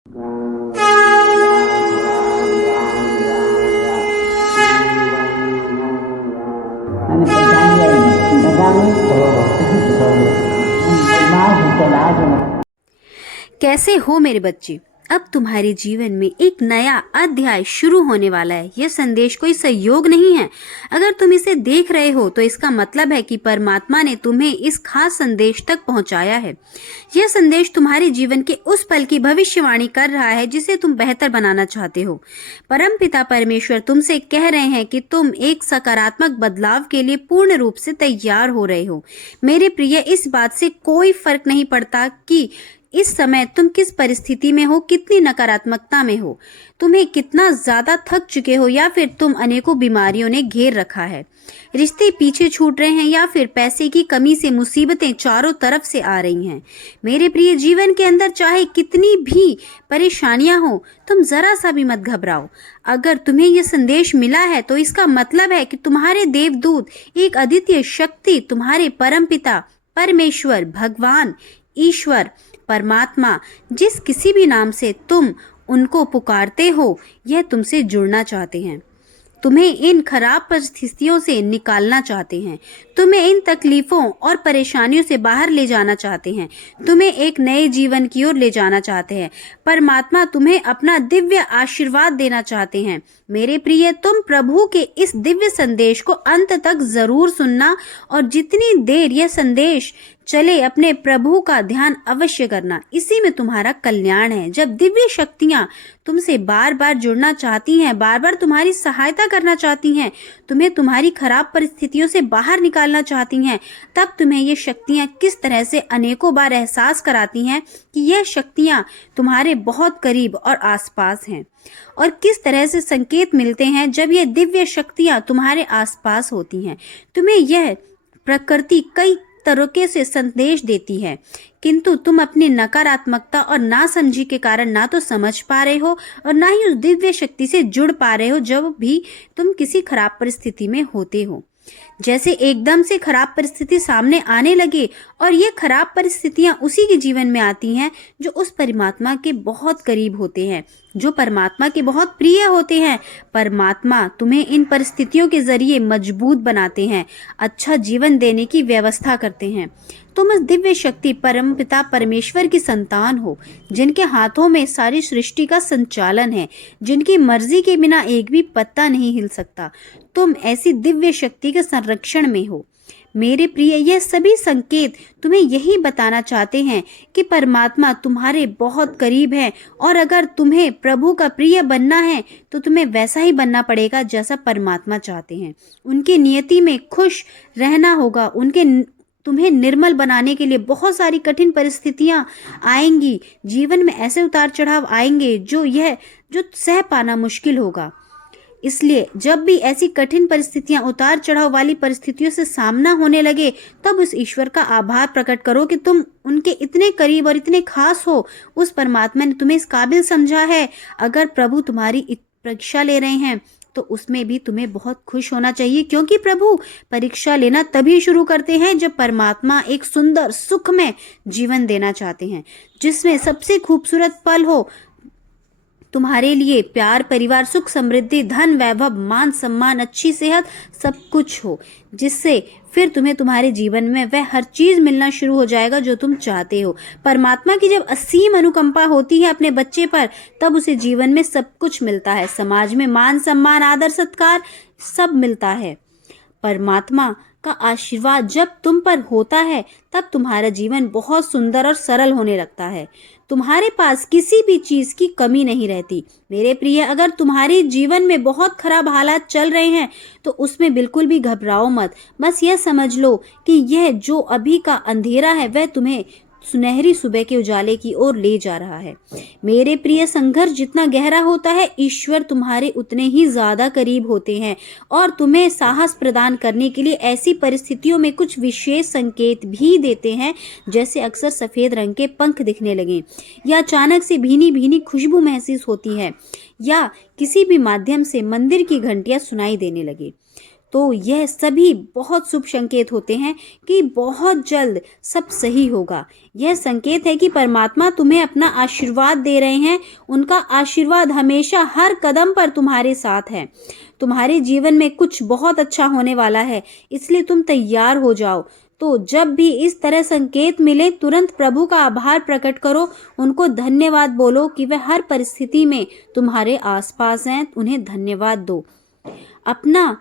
અને બધાને બધાને माँ चला जो। कैसे हो मेरे बच्चे? अब तुम्हारे जीवन में एक नया अध्याय शुरू होने वाला है। यह संदेश कोई संयोग नहीं है। अगर तुम इसे देख रहे हो तो इसका मतलब है कि परमात्मा ने तुम्हें इस खास संदेश तक पहुंचाया है। यह संदेश तुम्हारे जीवन के उस पल की भविष्यवाणी कर रहा है जिसे तुम बेहतर बनाना चाहते हो। परमपिता परमेश्वर तुमसे कह रहे हैं कि तुम एक सकारात्मक बदलाव के लिए पूर्ण रूप से तैयार हो रहे हो। मेरे प्रिय, इस बात से कोई फर्क नहीं पड़ता कि इस समय तुम किस परिस्थिति में हो, कितनी नकारात्मकता में हो, तुम्हें कितना ज्यादा थक चुके हो या फिर तुम अनेकों बीमारियों ने घेर रखा है, रिश्ते पीछे छूट रहे हैं या फिर पैसे की कमी से मुसीबतें चारों तरफ से आ रही हैं। मेरे प्रिय, जीवन के अंदर चाहे कितनी भी परेशानियां हो, तुम जरा सा भी मत घबराओ। अगर तुम्हें यह संदेश मिला है तो इसका मतलब है कि तुम्हारे देवदूत, एक अद्वितीय शक्ति, तुम्हारे परमपिता परमेश्वर, भगवान, ईश्वर, परमात्मा, जिस किसी भी नाम से तुम उनको पुकारते हो, यह तुमसे जुड़ना चाहते हैं। तुम्हें इन खराब परिस्थितियों से निकालना चाहते हैं। तुम्हें इन तकलीफों और परेशानियों से बाहर ले जाना चाहते हैं। तुम्हें एक नए जीवन की ओर ले जाना चाहते हैं। परमात्मा तुम्हें अपना दिव्य आशीर्वाद देना चाहते हैं। मेरे प्रिय, तुम प्रभु के इस दिव्य संदेश को अंत तक जरूर सुनना और जितनी देर यह संदेश चले अपने प्रभु का ध्यान अवश्य करना। इसी में तुम्हारा कल्याण है। जब दिव्य शक्तियां तुमसे बार बार जुड़ना चाहती हैं, बार बार तुम्हारी सहायता करना चाहती हैं, तुम्हें तुम्हारी खराब परिस्थितियों से बाहर निकालना चाहती हैं, तब तुम्हें ये शक्तियां किस तरह से अनेकों बार एहसास कराती हैं कि यह शक्तियां तुम्हारे बहुत करीब और आसपास हैं, और किस तरह से संकेत मिलते हैं जब ये दिव्य शक्तियां तुम्हारे आसपास होती हैं। तुम्हें यह प्रकृति कई तरीके से संदेश देती है, किंतु तुम अपनी नकारात्मकता और नासमझी के कारण ना तो समझ पा रहे हो और ना ही उस दिव्य शक्ति से जुड़ पा रहे हो जब भी तुम किसी खराब परिस्थिति में होते हो। जैसे एकदम से खराब परिस्थिति सामने आने लगे, और ये खराब परिस्थितियां उसी के जीवन में आती हैं जो उस परमात्मा के बहुत करीब होते हैं, जो परमात्मा के बहुत प्रिय होते हैं। परमात्मा तुम्हें इन परिस्थितियों के जरिए मजबूत बनाते हैं, अच्छा जीवन देने की व्यवस्था करते हैं। तुम उस दिव्य शक्ति परमपिता परमेश्वर की संतान हो, जिनके हाथों में सारी सृष्टि का संचालन है, जिनकी मर्जी के बिना एक भी पत्ता नहीं हिल सकता। तुम ऐसी दिव्य शक्ति के संरक्षण में हो। मेरे प्रिय, यह सभी संकेत तुम्हें यही बताना चाहते हैं कि परमात्मा तुम्हारे बहुत करीब है, और अगर तुम्हें प्रभु का प्रिय बनना है तो तुम्हें वैसा ही बनना पड़ेगा जैसा परमात्मा चाहते हैं। उनकी नियति में खुश रहना होगा। तुम्हें निर्मल बनाने के लिए बहुत सारी कठिन परिस्थितियां आएंगी। जीवन में ऐसे उतार चढ़ाव आएंगे जो सह पाना मुश्किल होगा। इसलिए जब भी ऐसी कठिन परिस्थितियां, उतार चढ़ाव वाली परिस्थितियों से सामना होने लगे, तब उस ईश्वर का आभार प्रकट करो कि तुम उनके इतने करीब और इतने खास हो। उस परमात्मा ने तुम्हें इस काबिल समझा है। अगर प्रभु तुम्हारी परीक्षा ले रहे हैं तो उसमें भी तुम्हें बहुत खुश होना चाहिए, क्योंकि प्रभु परीक्षा लेना तभी शुरू करते हैं जब परमात्मा एक सुंदर सुखमय जीवन देना चाहते हैं, जिसमें सबसे खूबसूरत पल हो तुम्हारे लिए प्यार, परिवार, सुख, समृद्धि, धन, वैभव, मान सम्मान, अच्छी सेहत, सब कुछ हो, जिससे फिर तुम्हें तुम्हारे जीवन में वह हर चीज मिलना शुरू हो जाएगा जो तुम चाहते हो। परमात्मा की जब असीम अनुकंपा होती है अपने बच्चे पर, तब उसे जीवन में सब कुछ मिलता है। समाज में मान सम्मान, आदर, सत्कार सब मिलता है। परमात्मा का आशीर्वाद जब तुम पर होता है, तब तुम्हारा जीवन बहुत सुंदर और सरल होने लगता है। तुम्हारे पास किसी भी चीज की कमी नहीं रहती। मेरे प्रिय, अगर तुम्हारे जीवन में बहुत खराब हालात चल रहे हैं तो उसमें बिल्कुल भी घबराओ मत। बस यह समझ लो कि यह जो अभी का अंधेरा है वह तुम्हें सुनहरी सुबह के उजाले की ओर ले जा रहा है। मेरे प्रिय, संघर्ष जितना गहरा होता है, ईश्वर तुम्हारे उतने ही ज्यादा करीब होते हैं और तुम्हें साहस प्रदान करने के लिए ऐसी परिस्थितियों में कुछ विशेष संकेत भी देते हैं, जैसे अक्सर सफेद रंग के पंख दिखने लगे, या अचानक से भीनी भीनी खुशबू महसूस होती है, या किसी भी माध्यम से मंदिर की घंटियां सुनाई देने लगे। तो यह सभी बहुत शुभ संकेत होते हैं कि बहुत जल्द सब सही होगा। यह संकेत है कि परमात्मा तुम्हें अपना आशीर्वाद दे रहे हैं। उनका आशीर्वाद हमेशा हर कदम पर तुम्हारे साथ है। तुम्हारे जीवन में कुछ बहुत अच्छा होने वाला है, इसलिए तुम तैयार हो जाओ। तो जब भी इस तरह संकेत मिले, तुरंत प्रभु का आभार प्रकट करो, उनको धन्यवाद बोलो कि वह हर परिस्थिति में तुम्हारे आसपास हैं। उन्हें धन्यवाद दो। अपना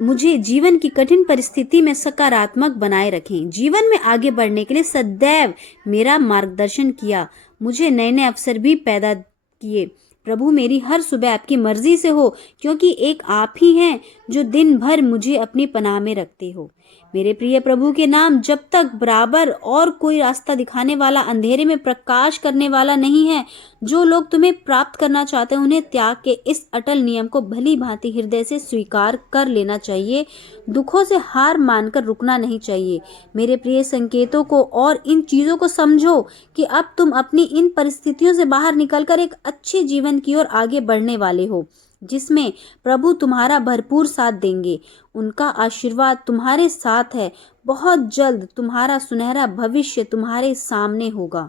मुझे जीवन की कठिन परिस्थिति में सकारात्मक बनाए रखें। जीवन में आगे बढ़ने के लिए सदैव मेरा मार्गदर्शन किया, मुझे नए नए अवसर भी पैदा किए। प्रभु, मेरी हर सुबह आपकी मर्जी से हो, क्योंकि एक आप ही हैं जो दिन भर मुझे अपनी पनाह में रखते हो। मेरे प्रिय प्रभु के नाम जब तक बराबर और कोई रास्ता दिखाने वाला, अंधेरे में प्रकाश करने वाला नहीं है। जो लोग तुम्हें प्राप्त करना चाहते हैं, उन्हें त्याग के इस अटल नियम को भली भांति हृदय से स्वीकार कर लेना चाहिए। दुखों से हार मानकर रुकना नहीं चाहिए। मेरे प्रिय संकेतों को और इन चीज़ों को समझो कि अब तुम अपनी इन परिस्थितियों से बाहर निकलकर एक अच्छे जीवन की ओर आगे बढ़ने वाले हो, जिसमें प्रभु तुम्हारा भरपूर साथ देंगे। उनका आशीर्वाद तुम्हारे साथ है। बहुत जल्द तुम्हारा सुनहरा भविष्य तुम्हारे सामने होगा।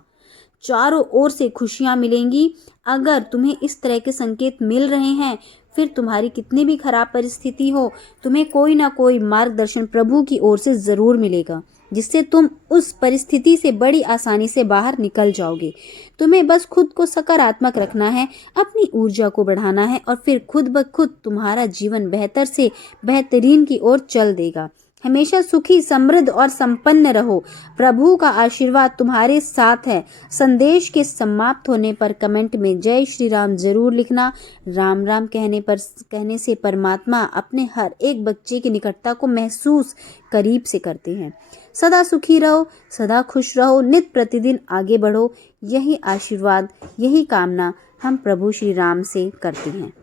चारों ओर से खुशियां मिलेंगी। अगर तुम्हें इस तरह के संकेत मिल रहे हैं, फिर तुम्हारी कितनी भी खराब परिस्थिति हो, तुम्हें कोई ना कोई मार्गदर्शन प्रभु की ओर से जरूर मिलेगा, जिससे तुम उस परिस्थिति से बड़ी आसानी से बाहर निकल जाओगे। तुम्हें बस खुद को सकारात्मक रखना है, अपनी ऊर्जा को बढ़ाना है, और फिर खुद ब खुद तुम्हारा जीवन बेहतर से बेहतरीन की ओर चल देगा। हमेशा सुखी, समृद्ध और संपन्न रहो। प्रभु का आशीर्वाद तुम्हारे साथ है। संदेश के समाप्त होने पर कमेंट में जय श्री राम जरूर लिखना। राम राम कहने से परमात्मा अपने हर एक बच्चे की निकटता को महसूस करीब से करते हैं। सदा सुखी रहो, सदा खुश रहो, नित्य प्रतिदिन आगे बढ़ो। यही आशीर्वाद, यही कामना हम प्रभु श्री राम से करते हैं।